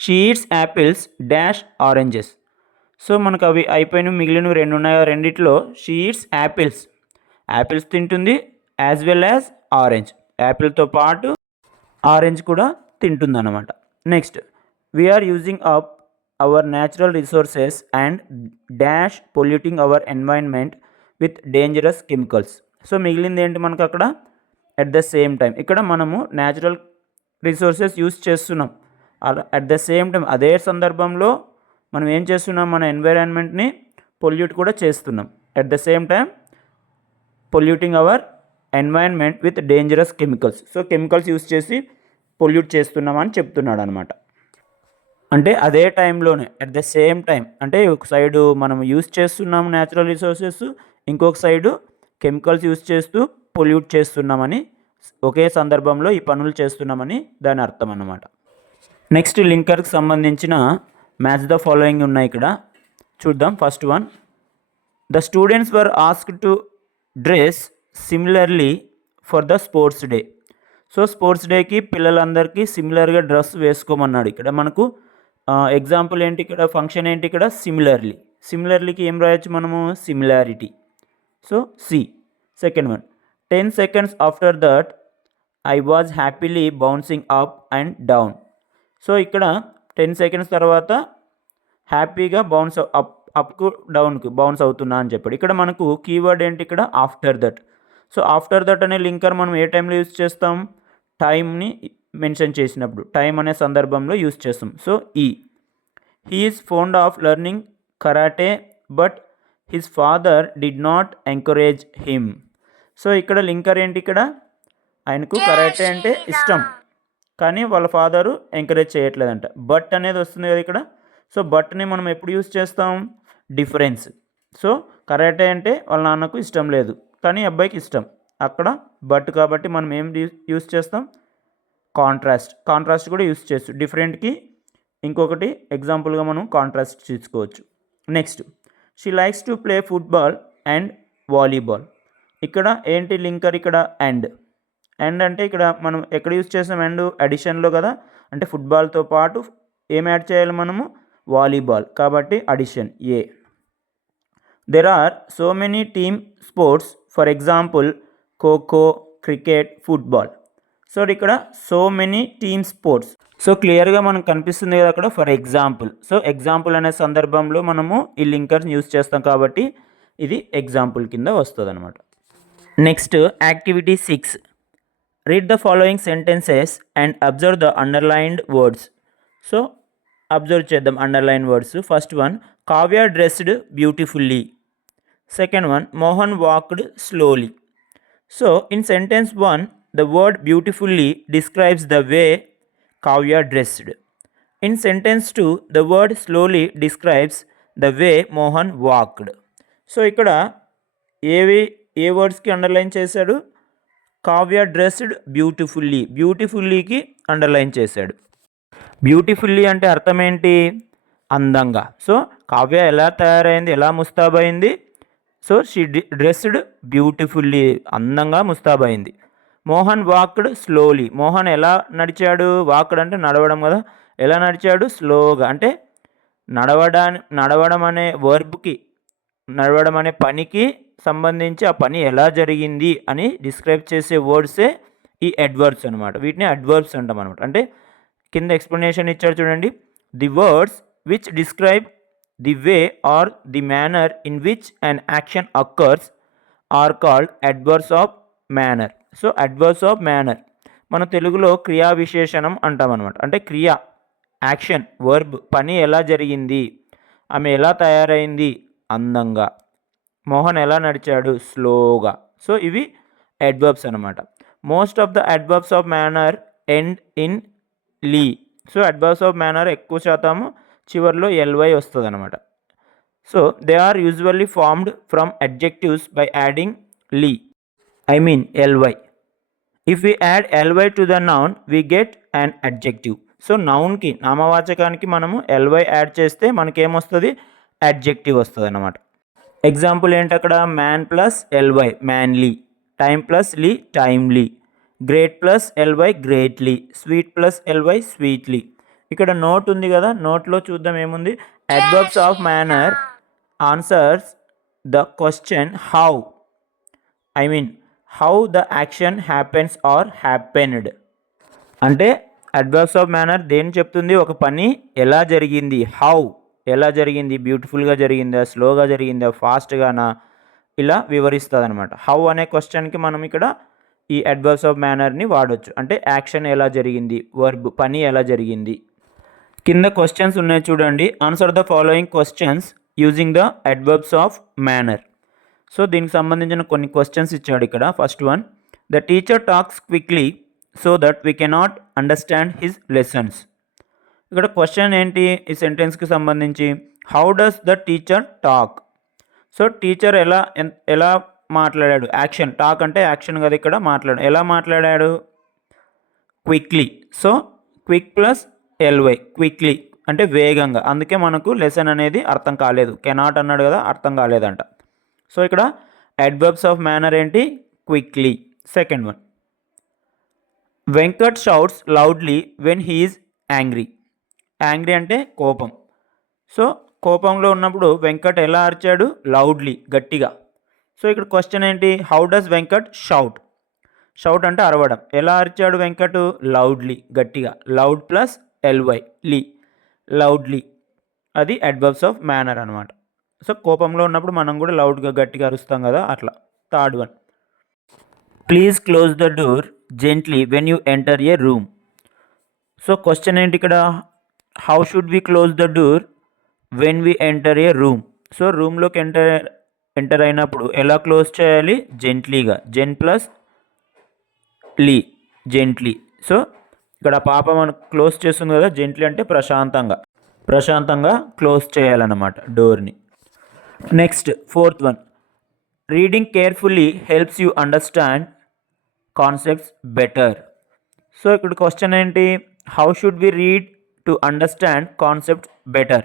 she eats apples dash oranges. So మనకు అవి అయిపోయినవి, మిగిలినవి రెండు ఉన్నాయి. రెండిట్లో షీ ఈట్స్ యాపిల్స్, యాపిల్స్ తింటుంది, యాజ్ వెల్ యాజ్ ఆరెంజ్, యాపిల్తో పాటు ఆరెంజ్ కూడా తింటుంది అన్నమాట. Next, we are using up our natural resources and dash polluting our environment with dangerous chemicals. So మిగిలింది ఏంటి మనకు అక్కడ? At the same time. ఇక్కడ మనము న్యాచురల్ రిసోర్సెస్ యూస్ చేస్తున్నాం, అలా అట్ ద సేమ్ టైం అదే సందర్భంలో మనం ఏం చేస్తున్నాం? మన ఎన్వైరాన్మెంట్ని పొల్యూట్ కూడా చేస్తున్నాం. At the same time polluting our environment with dangerous chemicals. So chemicals use చేసి పొల్యూట్ చేస్తున్నామని చెప్తున్నాడు అనమాట. అంటే అదే టైంలోనే, అట్ ద సేమ్ టైం అంటే ఒక సైడు మనం యూస్ చేస్తున్నాము న్యాచురల్ రిసోర్సెస్, ఇంకొక సైడు కెమికల్స్ యూస్ చేస్తూ పొల్యూట్ చేస్తున్నామని, ఒకే సందర్భంలో ఈ పనులు చేస్తున్నామని దాని అర్థం అన్నమాట. నెక్స్ట్, లింకర్కి సంబంధించిన మ్యాచ్ ద ఫాలోయింగ్ ఉన్నాయి ఇక్కడ, చూద్దాం. First one, the students were asked to dress similarly for the sports day. So sports డేకి పిల్లలందరికీ సిమిలర్గా డ్రెస్ వేసుకోమన్నాడు. ఇక్కడ మనకు ఎగ్జాంపుల్ ఏంటి? ఇక్కడ ఫంక్షన్ ఏంటి? ఇక్కడ సిమిలర్లీ. సిమిలర్లీకి ఏం రాయొచ్చు మనము? Similarity. So C. Second one, 10 seconds after that I was happily bouncing up and down. So ఇక్కడ 10 seconds తర్వాత హ్యాపీగా బౌన్స్ అప్కు డౌన్కు బౌన్స్ అవుతున్నా అని చెప్పాడు. ఇక్కడ మనకు కీవర్డ్ ఏంటి? ఇక్కడ after that. So after that అనే లింకర్ మనం ఏ టైంలో యూస్ చేస్తాం? టైంని మెన్షన్ చేసినప్పుడు, టైం అనే సందర్భంలో యూస్ చేస్తాం. సో ఈ. He is fond of learning karate but his father did not encourage him. So ఇక్కడ లింకర్ ఏంటి? ఇక్కడ ఆయనకు కరాటే అంటే ఇష్టం, కానీ వాళ్ళ ఫాదరు ఎంకరేజ్ చేయట్లేదంట. బట్ అనేది వస్తుంది కదా ఇక్కడ. సో బట్ని మనం ఎప్పుడు యూస్ చేస్తాం? డిఫరెన్స్. సో కరాటే అంటే వాళ్ళ నాన్నకు ఇష్టం లేదు, కానీ అబ్బాయికి ఇష్టం. అక్కడ బట్ కాబట్టి మనం ఏం యూస్ చేస్తాం? కాంట్రాస్ట్ కూడా యూస్ చేయొచ్చు. డిఫరెంట్కి ఇంకొకటి ఎగ్జాంపుల్గా మనం కాంట్రాస్ట్ తీసుకోవచ్చు. Next, she likes to play football and volleyball. ఇక్కడ ఏంటి లింకర్? ఇక్కడ అండ్ అంటే ఇక్కడ మనం ఎక్కడ యూస్ చేసాం? అండ్ అడిషన్లో కదా, అంటే ఫుట్బాల్తో పాటు ఏం యాడ్ చేయాలి మనము? వాలీబాల్, కాబట్టి అడిషన్ ఏ. There are so many team sports, for example kho kho, cricket, football. So ఇక్కడ so many team sports. So క్లియర్గా మనకు కనిపిస్తుంది కదా అక్కడ ఫర్ ఎగ్జాంపుల్. సో ఎగ్జాంపుల్ అనే సందర్భంలో మనము ఈ లింకర్ని యూస్ చేస్తాం కాబట్టి ఇది ఎగ్జాంపుల్ కింద వస్తుంది అనమాట. Next activity 6, read the following sentences and observe the underlined words. So observe చేద్దాం underline words. First one, Kavya dressed beautifully. Second one, Mohan walked slowly. So in sentence 1, the word beautifully describes the way Kavya dressed. In sentence 2, the word slowly describes the way Mohan walked. So ఇక్కడ ఏ వర్డ్స్కి underline చేశాడు? Kavya dressed beautifully, బ్యూటిఫుల్లీకి underline చేశాడు. Beautifully అంటే అర్థం ఏంటి? అందంగా. So Kavya ఎలా తయారైంది, ఎలా ముస్తాబైంది? సో షీ డ్రెస్డ్ బ్యూటిఫుల్లీ, అందంగా ముస్తాబైంది. మోహన్ వాక్డ్ స్లోలీ, మోహన్ ఎలా నడిచాడు? వాక్డ్ అంటే నడవడం కదా, ఎలా నడిచాడు? స్లోగా. అంటే నడవడం అనే వర్బ్కి, నడవడం అనే పనికి సంబంధించి ఆ పని ఎలా జరిగింది అని డిస్క్రైబ్ చేసే వర్డ్సే ఈ అడ్వర్బ్స్ అనమాట. వీటిని అడ్వర్బ్స్ అంటాం అనమాట. అంటే కింద ఎక్స్ప్లెనేషన్ ఇచ్చారు చూడండి. The words which describe the way or the manner in which an action occurs are called adverbs of manner. So adverbs of manner మన తెలుగులో క్రియా విశేషణం అంటాం అనమాట. అంటే క్రియ, యాక్షన్, వర్బ్, పని ఎలా జరిగింది, ఆమె ఎలా తయారైంది? అందంగా. మోహన్ ఎలా నడిచాడు? స్లోగా. సో ఇవి అడ్వర్బ్స్ అనమాట. Most of the adverbs of manner end in ly. So adverbs of manner ఎక్కువ శాతము చివరిలో ఎల్వై వస్తుంది అనమాట. So they are usually formed from adjectives by adding ly, I mean ly. If we add ly to the noun, we get an adjective. So నౌన్కి, నామవాచకానికి మనము ly add చేస్తే మనకేమొస్తుంది? Adjective వస్తుంది అన్నమాట. ఎగ్జాంపుల్ ఏంటి అక్కడ? Man plus ly manly, time plus ly timely, great plus ly greatly, sweet plus ly sweetly. ఇక్కడ note ఉంది కదా, నోట్లో చూద్దాం ఏముంది? Adverbs of manner answers the question how, I mean how the action happens or happened. అంటే adverbs of manner దేని చెప్తుంది? ఒక పని ఎలా జరిగింది, హౌ ఎలా జరిగింది, బ్యూటిఫుల్గా జరిగిందా, స్లోగా జరిగిందా, ఫాస్ట్గానా, ఇలా వివరిస్తుంది అనమాట. హౌ అనే క్వశ్చన్కి మనం ఇక్కడ ఈ అడ్వర్బ్స్ ఆఫ్ మేనర్ని వాడవచ్చు. అంటే యాక్షన్ ఎలా జరిగింది, వర్బ్ పని ఎలా జరిగింది. కింద క్వశ్చన్స్ ఉన్నాయి చూడండి. Answer the following questions using the adverbs of manner. So దీనికి సంబంధించిన కొన్ని క్వశ్చన్స్ ఇచ్చాడు ఇక్కడ. First one, the teacher talks quickly so that we cannot understand his lessons. ఇక్కడ క్వశ్చన్ ఏంటి ఈ సెంటెన్స్కి సంబంధించి? How does the teacher talk. So teacher ఎలా మాట్లాడాడు? యాక్షన్, టాక్ అంటే యాక్షన్ కదా, ఇక్కడ ఎలా మాట్లాడాడు? Quickly. So quick plus ly, quickly అంటే వేగంగా. అందుకే మనకు లెసన్ అనేది అర్థం కాలేదు. కెనాట్ అన్నాడు కదా, అర్థం కాలేదంట. సో ఇక్కడ అడ్వర్బ్స్ ఆఫ్ మేనర్ ఏంటి? Quickly. Second one, Venkat shouts loudly when he is angry. Angry అంటే కోపం. సో కోపంలో ఉన్నప్పుడు వెంకట్ ఎలా అరిచాడు? లౌడ్లీ, గట్టిగా. సో ఇక్కడ క్వశ్చన్ ఏంటి? How does Venkat shout. Shout అంటే అరవడం. ఎలా అరిచాడు వెంకట్? లౌడ్లీ, గట్టిగా. Loud plus ly, ly, loudly. అది అడ్వర్బ్స్ ఆఫ్ మేనర్ అనమాట. సో కోపంలో ఉన్నప్పుడు మనం కూడా లౌడ్గా, గట్టిగా అరుస్తాం కదా, అట్లా. Third one, please close the door gently when you enter a room. So question ఏంటి ఇక్కడ? How should we close the door when we enter a room. So రూమ్లోకి ఎంటర్ అయినప్పుడు ఎలా క్లోజ్ చేయాలి? జెంట్లీగా. జెన్ ప్లస్ లీ, జెంట్లీ. సో ఇక్కడ పాప మనం close చేస్తుంది కదా, జెంట్లీ అంటే ప్రశాంతంగా క్లోజ్ చేయాలన్నమాట డోర్ని. Next fourth one, reading carefully helps you understand concepts better. So ఇక్కడ క్వశ్చన్ ఏంటి, how should we read to understand concepts better.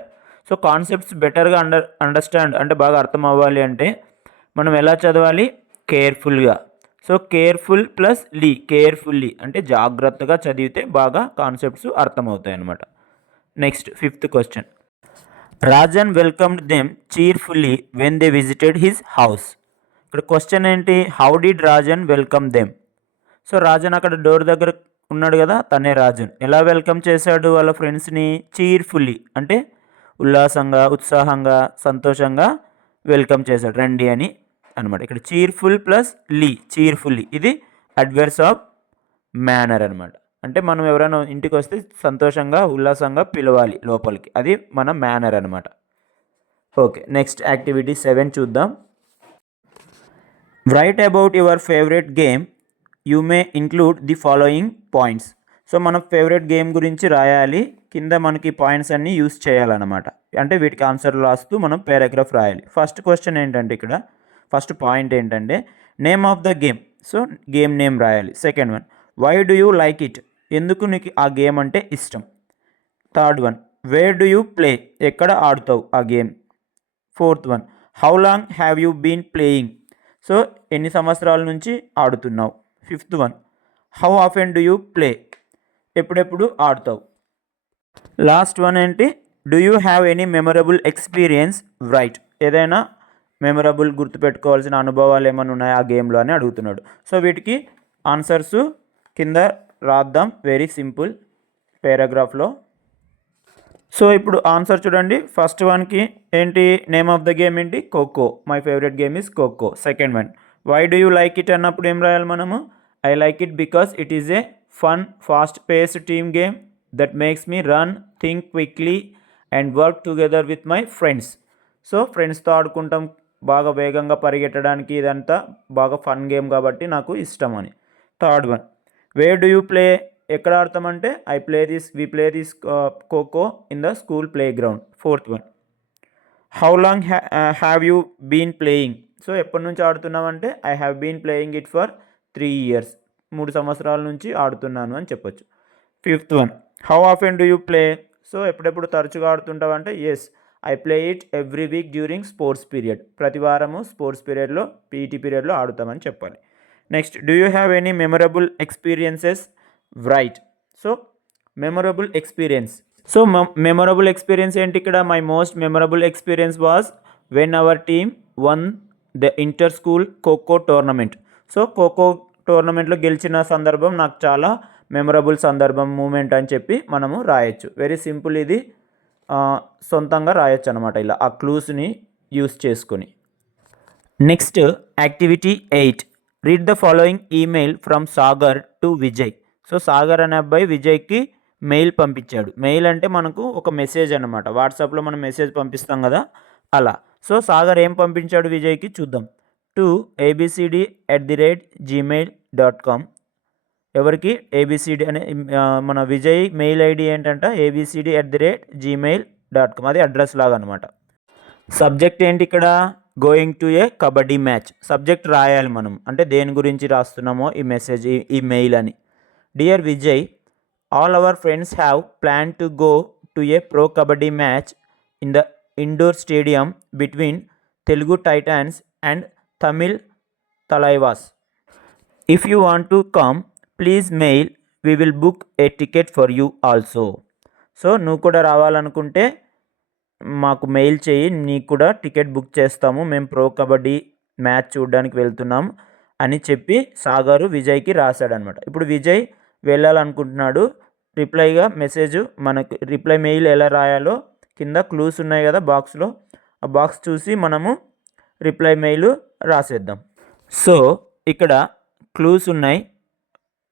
So concepts బెటర్గా అండర్స్టాండ్ అంటే బాగా అర్థం అవ్వాలి అంటే మనం ఎలా చదవాలి, కేర్ఫుల్గా. So careful plus ly, carefully అంటే జాగ్రత్తగా చదివితే బాగా కాన్సెప్ట్స్ అర్థమవుతాయి అన్నమాట. Next fifth question, Rajan welcomed them cheerfully when they visited his house. ఇక్కడ క్వశ్చన్ ఏంటి, how did Rajan welcome them. So Rajan అక్కడ డోర్ దగ్గర ఉన్నాడు కదా, తనే రాజన్. ఎలా వెల్కమ్ చేశాడు వాళ్ళ ఫ్రెండ్స్ని, చీర్ఫుల్లీ అంటే ఉల్లాసంగా, ఉత్సాహంగా, సంతోషంగా వెల్కమ్ చేశాడు, రండి అని అనమాట. ఇక్కడ చీర్ఫుల్ ప్లస్ లీ, చీర్ఫుల్లీ, ఇది అడ్వర్స్ ఆఫ్ మేనర్ అనమాట. అంటే మనం ఎవరైనా ఇంటికి వస్తే సంతోషంగా, ఉల్లాసంగా పిలవాలి లోపలికి, అది మన మేనర్ అనమాట. ఓకే, నెక్స్ట్ యాక్టివిటీ 7 చూద్దాం. Write about your favourite game, you may include the following points. So మన ఫేవరెట్ గేమ్ గురించి రాయాలి, కింద మనకి పాయింట్స్ అన్నీ యూస్ చేయాలన్నమాట. అంటే వీటికి ఆన్సర్ రాస్తూ మనం పారాగ్రాఫ్ రాయాలి. ఫస్ట్ క్వశ్చన్ ఏంటంటే, ఇక్కడ ఫస్ట్ పాయింట్ ఏంటంటే name of the game. So game name రాయాలి. Second one, why do you like it, ఎందుకు నీకు ఆ గేమ్ అంటే ఇష్టం. Third one, where do you play, ఎక్కడ ఆడుతావు ఆ game. Fourth one, how long have you been playing, so ఎన్ని సంవత్సరాల నుంచి ఆడుతున్నావు. Fifth one, how often do you play, ఎప్పుడెప్పుడు ఆడుతావు. లాస్ట్ వన్ ఏంటి, do you have any memorable experience right, ఏదైనా మెమరబుల్ గుర్తుపెట్టుకోవాల్సిన అనుభవాలు ఏమైనా ఉన్నాయా ఆ గేమ్లో అని అడుగుతున్నాడు. సో వీటికి ఆన్సర్స్ కింద రాద్దాం, వెరీ సింపుల్ పారాగ్రాఫ్లో. సో ఇప్పుడు ఆన్సర్ చూడండి. ఫస్ట్ వన్కి ఏంటి, నేమ్ ఆఫ్ ద గేమ్ ఏంటి, kho-kho, my favourite game is kho-kho. Second one, why do you like it అన్నప్పుడు ఏం రాయాలి మనము, I like it because it is a fun fast paced team game that makes me run, think quickly and work together with my friends. So ఫ్రెండ్స్తో ఆడుకుంటాం, బాగా వేగంగా పరిగెట్టడానికి, ఇదంతా బాగా ఫన్ గేమ్ కాబట్టి నాకు ఇష్టం అని. Third one, where do you play, ఎక్కడ ఆడతామంటే we play this kho kho in the school play ground. Fourth one, how long have you been playing, so ఎప్పటి నుంచి ఆడుతున్నామంటే I have been playing it for 3 years, 3 సంవత్సరాల నుంచి ఆడుతున్నాను అని చెప్పొచ్చు. Fifth one, how often do you play, so ఎప్పుడెప్పుడు తరచుగా ఆడుతుంటావంటే yes I play it every week during sports period, ప్రతి వారము స్పోర్ట్స్ పీరియడ్లో, పీఈటీ పీరియడ్లో ఆడుతామని చెప్పాలి. Next, do you have any memorable experiences right. So memorable experience, so memorable experience ఏంటి ఇక్కడ, my most memorable experience was when our team one the inter school kho kho tournament. So kho kho టోర్నమెంట్లో గెలిచిన సందర్భం నాకు చాలా మెమరబుల్ సందర్భం, మూమెంట్ అని చెప్పి మనము రాయొచ్చు. వెరీ సింపుల్, ఇది సొంతంగా రాయొచ్చు అనమాట, ఇలా ఆ క్లూస్ని యూస్ చేసుకొని. Next activity 8, read the following email from Sagar to Vijay. So Sagar అనే అబ్బాయి విజయ్కి మెయిల్ పంపించాడు. మెయిల్ అంటే మనకు ఒక మెసేజ్ అనమాట, వాట్సాప్లో మనం మెసేజ్ పంపిస్తాం కదా అలా. సో సాగర్ ఏం పంపించాడు విజయ్కి చూద్దాం. To abcd@gmail.com. ఎవరికి, ఏబిసిడి అనే మన విజయ్ మెయిల్ ఐడి ఏంటంటే abcd@gmail.com, అది అడ్రస్ లాగా అనమాట. సబ్జెక్ట్ ఏంటి ఇక్కడ, going to A kabaddi match. Subject రాయాలి మనం, అంటే దేని గురించి రాస్తున్నామో ఈ మెసేజ్, ఈ మెయిల్ అని. Dear Vijay, all our friends have plan to go to a pro kabaddi match in the indoor stadium between Telugu Titans and Tamil Thalaivas. If you want to come please mail, we will book a ticket for you also. So నువ్వు కూడా రావాలనుకుంటే మాకు mail చేయి, నీకు కూడా ticket book చేస్తాము, మేము pro kabaddi match చూడడానికి వెళ్తున్నాం అని చెప్పి సాగరు విజయ్కి రాశాడనమాట. ఇప్పుడు విజయ్ వెళ్ళాలనుకుంటున్నాడు. రిప్లైగా మెసేజ్, మనకు రిప్లై మెయిల్ ఎలా రాయాలో కింద క్లూస్ ఉన్నాయి కదా బాక్స్లో, ఆ బాక్స్ చూసి మనము రిప్లై మెయిల్ రాసేద్దాం. సో ఇక్కడ క్లూస్ ఉన్నాయి,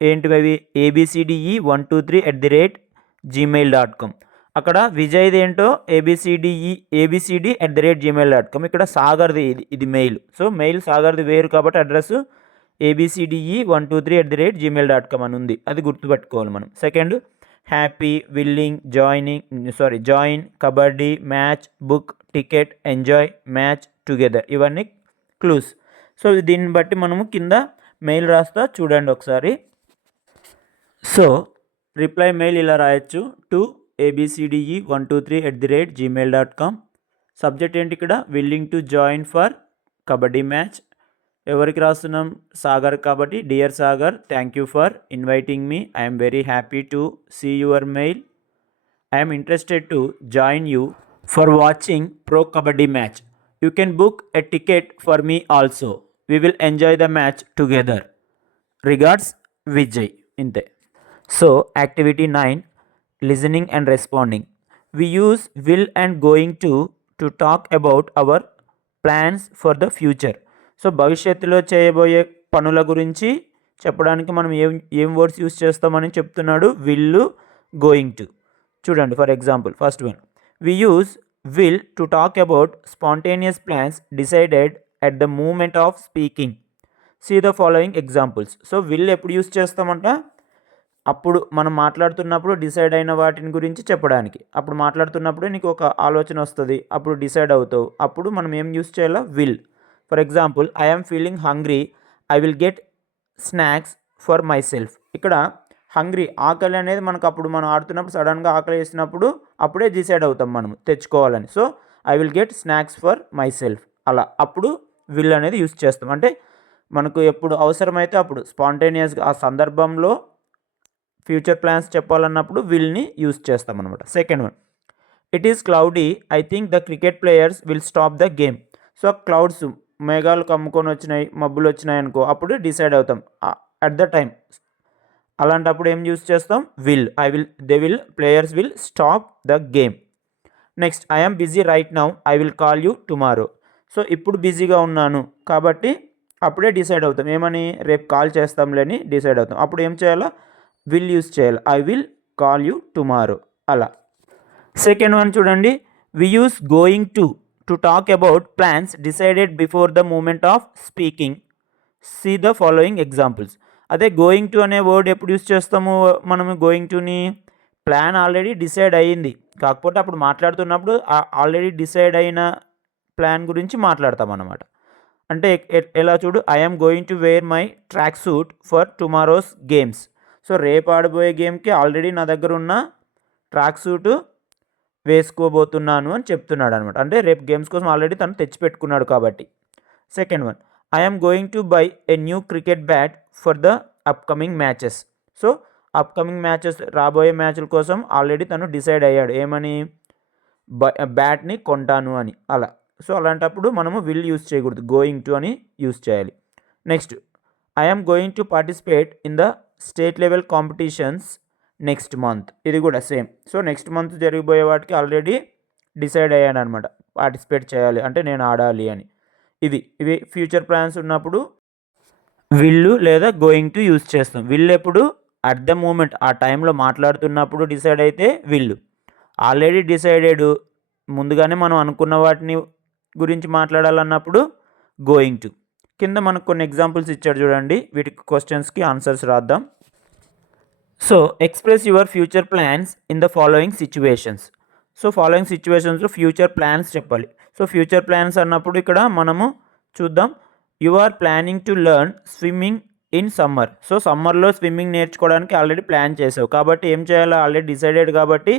ఏంటివి, abcde123@gmail.com. అక్కడ విజయ్ది ఏంటో abcd@gmail.com. ఇక్కడ సాగర్ది ఇది మెయిల్. సో మెయిల్ సాగర్ది వేరు కాబట్టి అడ్రస్ abcde123@gmail.com అని ఉంది, అది గుర్తుపెట్టుకోవాలి మనం. Second, happy, willing, join kabaddi match, book ticket, enjoy, match, together ఇవన్నీ క్లూస్. సో దీన్ని బట్టి మనము కింద మెయిల్ రాస్తా చూడండి ఒకసారి. సో రిప్లై మెయిల్ ఇలా రాయొచ్చు, టు abcde123@gmail.com. సబ్జెక్ట్ ఏంటి ఇక్కడ, willing to join for kabaddi match. ఎవరికి రాస్తున్నాం, సాగర్ కాబట్టి dear Sagar, thank you for inviting me, I'm very happy to see your mail, I'm interested to join you for watching pro kabaddi match, you can book a ticket for me also, we will enjoy the match together, regards Vijay. ఇంతే. So activity 9, listening and responding. We use will and going to talk about our plans for the future. So భవిష్యత్తులో చేయబోయే పనుల గురించి చెప్పడానికి మనం ఏం words use చేస్తామని చెప్తున్నాడు, విల్, గోయింగ్ టు. చూడండి for example first one, we use will to talk about spontaneous plans decided at the moment of speaking. See the following examples. So will ఎప్పుడు యూస్ చేస్తామంట, అప్పుడు మనం మాట్లాడుతున్నప్పుడు డిసైడ్ అయిన వాటిని గురించి చెప్పడానికి. అప్పుడు మాట్లాడుతున్నప్పుడు నీకు ఒక ఆలోచన వస్తుంది, అప్పుడు డిసైడ్ అవుతావు, అప్పుడు మనం ఏం యూస్ చేయాలా, will. For example, I am feeling hungry, I will get snacks for my self. ఇక్కడ హంగ్రీ, ఆకలి అనేది మనకు అప్పుడు మనం ఆడుతున్నప్పుడు సడన్గా ఆకలి వేసినప్పుడు అప్పుడే డిసైడ్ అవుతాం మనం తెచ్చుకోవాలని. So I will get snacks for my self, అలా అప్పుడు విల్ అనేది యూస్ చేస్తాం. అంటే మనకు ఎప్పుడు అవసరమైతే అప్పుడు స్పాంటేనియస్గా ఆ సందర్భంలో ఫ్యూచర్ ప్లాన్స్ చెప్పాలన్నప్పుడు విల్ని యూస్ చేస్తాం అనమాట. Second one, it is cloudy, I think the cricket players will stop the game. So clouds, మేఘాలు కమ్ముకొని వచ్చినాయి, మబ్బులు వచ్చినాయి అనుకో, అప్పుడు డిసైడ్ అవుతాం అట్ ద టైం. అలాంటప్పుడు ఏం యూస్ చేస్తాం, will. Players will stop the game. Next, I am busy right now, I will call you tomorrow. So ఇప్పుడు బిజీగా ఉన్నాను కాబట్టి అప్పుడే డిసైడ్ అవుతాం, ఏమని, రేపు కాల్ చేస్తాంలేని డిసైడ్ అవుతాం. అప్పుడు ఏం చేయాలా, విల్ యూస్ చేయాలి, I will call you tomorrow అలా. సెకండ్ వన్ చూడండి, we use going to talk about plans decided before the moment of speaking. See the following examples. అదే గోయింగ్ టు అనే వర్డ్ ఎప్పుడు యూస్ చేస్తాము మనము, గోయింగ్ టుని plan already decide అయ్యింది, కాకపోతే అప్పుడు మాట్లాడుతున్నప్పుడు ఆల్రెడీ డిసైడ్ అయిన ప్లాన్ గురించి మాట్లాడతాం అన్నమాట. అంటే ఎలా చూడు, I am going to wear my track suit for tomorrow's games. So రేపు ఆడబోయే గేమ్కి ఆల్రెడీ నా దగ్గర ఉన్న ట్రాక్ సూటు వేసుకోబోతున్నాను అని చెప్తున్నాడు అనమాట. అంటే రేపు గేమ్స్ కోసం ఆల్రెడీ తను తెచ్చిపెట్టుకున్నాడు కాబట్టి. Second one, I am going to buy a new cricket bat for the upcoming matches. So upcoming matches, రాబోయే మ్యాచ్ల కోసం ఆల్రెడీ తను డిసైడ్ అయ్యాడు, ఏమని, బ్యాట్ని కొంటాను అని అలా. సో అలాంటప్పుడు మనము విల్ యూస్ చేయకూడదు, గోయింగ్ టు అని యూస్ చేయాలి. Next, I am going to participate in the state level competitions next month. ఇది కూడా సేమ్. సో నెక్స్ట్ మంత్ జరిగిపోయే వాటికి ఆల్రెడీ డిసైడ్ అయ్యాను అనమాట, పార్టిసిపేట్ చేయాలి అంటే నేను ఆడాలి అని. ఇవి ఫ్యూచర్ ప్లాన్స్ ఉన్నప్పుడు విల్లు లేదా గోయింగ్ టు యూస్ చేస్తాం. విల్ ఎప్పుడు, అట్ ద మూమెంట్, ఆ టైంలో మాట్లాడుతున్నప్పుడు డిసైడ్ అయితే విల్లు. ఆల్రెడీ డిసైడెడ్, ముందుగానే మనం అనుకున్న వాటిని గురించి మాట్లాడాలన్నప్పుడు గోయింగ్ టు. కింద మనకు కొన్ని ఎగ్జాంపుల్స్ ఇచ్చాడు చూడండి, వీటికి క్వశ్చన్స్కి ఆన్సర్స్ రాద్దాం. So express your future plans in the following situations. So following సిచ్యువేషన్స్లో ఫ్యూచర్ ప్లాన్స్ చెప్పాలి. సో ఫ్యూచర్ ప్లాన్స్ అన్నప్పుడు ఇక్కడ మనము చూద్దాం, you are planning to learn swimming in summer. So సమ్మర్లో స్విమ్మింగ్ నేర్చుకోవడానికి ఆల్రెడీ ప్లాన్ చేసావు కాబట్టి ఏం చేయాలో ఆల్రెడీ డిసైడెడ్ కాబట్టి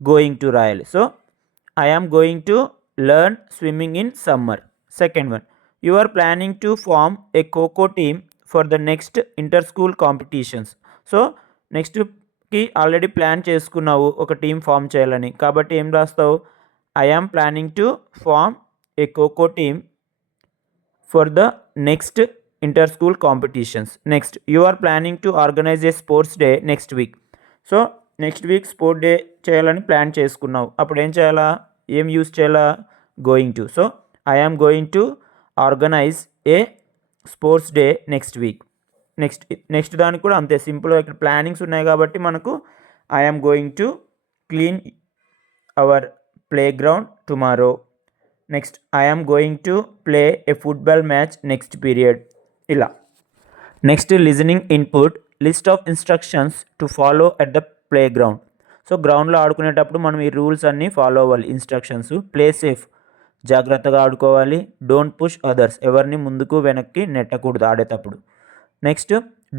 గోయింగ్ టు రాయాలి. So I am going to learn swimming in summer. Second one, you are planning to form a kho kho team for the next inter school competitions. So నెక్స్ట్కి already plan చేసుకున్నావు ఒక team form చేయాలని, కాబట్టి ఏం రాస్తావు, I am planning to form a kho kho team for the next inter school competitions. Next, you are planning to organise a sports day next week. So next week sport day చేయాలని plan చేసుకున్నావు, అప్పుడు ఏం చేయాలా, ఏం యూస్ చేయాలా, going to. So I am going to organise a sports day next week. Next దానికి కూడా అంతే సింపుల్గా ఇక్కడ ప్లానింగ్స్ ఉన్నాయి కాబట్టి మనకు I am going to clean our play ground tomorrow. Next, I am going to play a football match next period ఇలా. Next, listening input, list of instructions to follow at the play ground. So గ్రౌండ్లో ఆడుకునేటప్పుడు మనం ఈ rules అన్నీ follow అవ్వాలి, instructions. Play safe, జాగ్రత్తగా ఆడుకోవాలి. Don't push others, ఎవరిని ముందుకు వెనక్కి నెట్టకూడదు ఆడేటప్పుడు. నెక్స్ట్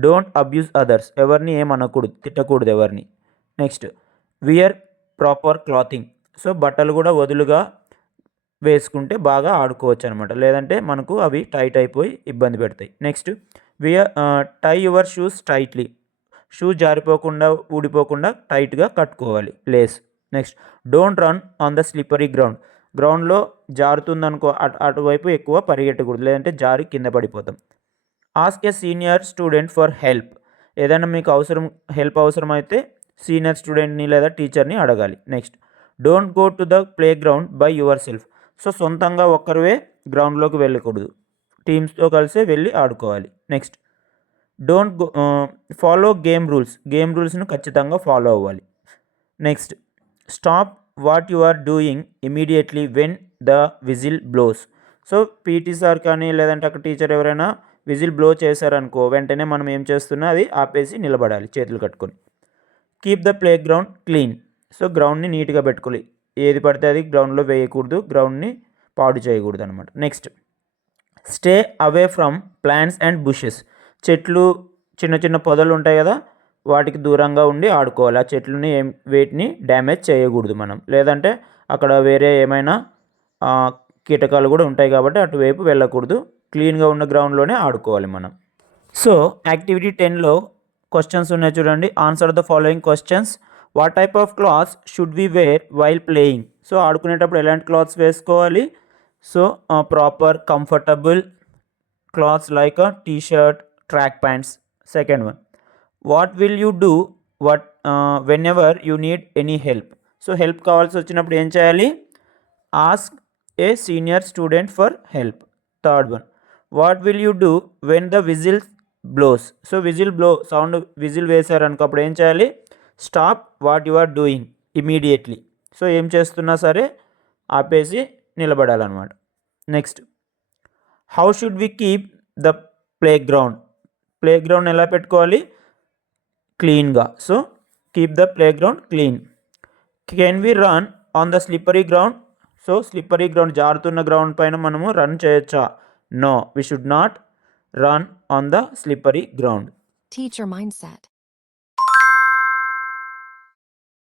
డోంట్ అబ్యూస్ అదర్స్, ఎవరిని ఏమనకూడదు, తిట్టకూడదు ఎవరిని. Next wear proper clothing, so బట్టలు కూడా వదులుగా వేసుకుంటే బాగా ఆడుకోవచ్చు అనమాట, లేదంటే మనకు అవి టైట్ అయిపోయి ఇబ్బంది పెడతాయి. Next tie your shoes tightly, shoe జారిపోకుండా ఊడిపోకుండా టైట్గా కట్టుకోవాలి lace. Next don't run on the slippery ground, గ్రౌండ్లో జారుతుందనుకో అటువైపు ఎక్కువ పరిగెట్టకూడదు, లేదంటే జారి కింద పడిపోతాం. Ask a senior student for help, ఏదైనా మీకు హెల్ప్ అవసరమైతే సీనియర్ స్టూడెంట్ని లేదా టీచర్ని అడగాలి. Next don't go to the play ground by yourself, so సొంతంగా ఒక్కరివే గ్రౌండ్లోకి వెళ్ళకూడదు, టీమ్స్తో కలిసే వెళ్ళి ఆడుకోవాలి. Next don't go follow game రూల్స్ను ఖచ్చితంగా ఫాలో అవ్వాలి. Next stop what you are doing immediately when the whistle blows, so PT sir కానీ లేదంటే అక్కడ టీచర్ ఎవరైనా విజిల్ బ్లో చేశారనుకో వెంటనే మనం ఏం చేస్తున్నా అది ఆపేసి నిలబడాలి చేతులు కట్టుకొని. Keep the play ground clean, so గ్రౌండ్ని నీట్గా పెట్టుకోవాలి, ఏది పడితే అది గ్రౌండ్లో వేయకూడదు, గ్రౌండ్ని పాడు చేయకూడదు అనమాట. Next stay away from plants and bushes, చెట్లు చిన్న చిన్న పొదలు ఉంటాయి కదా వాటికి దూరంగా ఉండి ఆడుకోవాలి, ఆ చెట్లని వేటిని డ్యామేజ్ చేయకూడదు మనం, లేదంటే అక్కడ వేరే ఏమైనా కీటకాలు కూడా ఉంటాయి కాబట్టి అటువైపు వెళ్ళకూడదు, క్లీన్గా ఉన్న గ్రౌండ్లోనే ఆడుకోవాలి మనం. సో యాక్టివిటీ 10లో క్వశ్చన్స్ ఉన్నాయి చూడండి. Answer the following questions. What type of clothes should we wear while playing, so ఆడుకునేటప్పుడు ఎలాంటి క్లాత్స్ వేసుకోవాలి, so proper comfortable clothes like T shirt, track pants. Second one, what will you do whenever you need any help, so help కావాల్సి వచ్చినప్పుడు ఏం చేయాలి, ask a senior student for help. Third one, what will you do when the whistle blows, so whistle వేశారనుకో అప్పుడు ఏం చేయాలి, stop what you are doing immediately, so ఏం చేస్తున్నా సరే ఆపేసి నిలబడాలన్నమాట. Next how should we keep the play ground ఎలా పెట్టుకోవాలి, క్లీన్గా, so keep the play ground clean. Can we run on the slippery ground, so slippery ground జారుతున్న ground పైన మనము రన్ చేయొచ్చా, no we should not run on the slippery ground. Teacher mindset.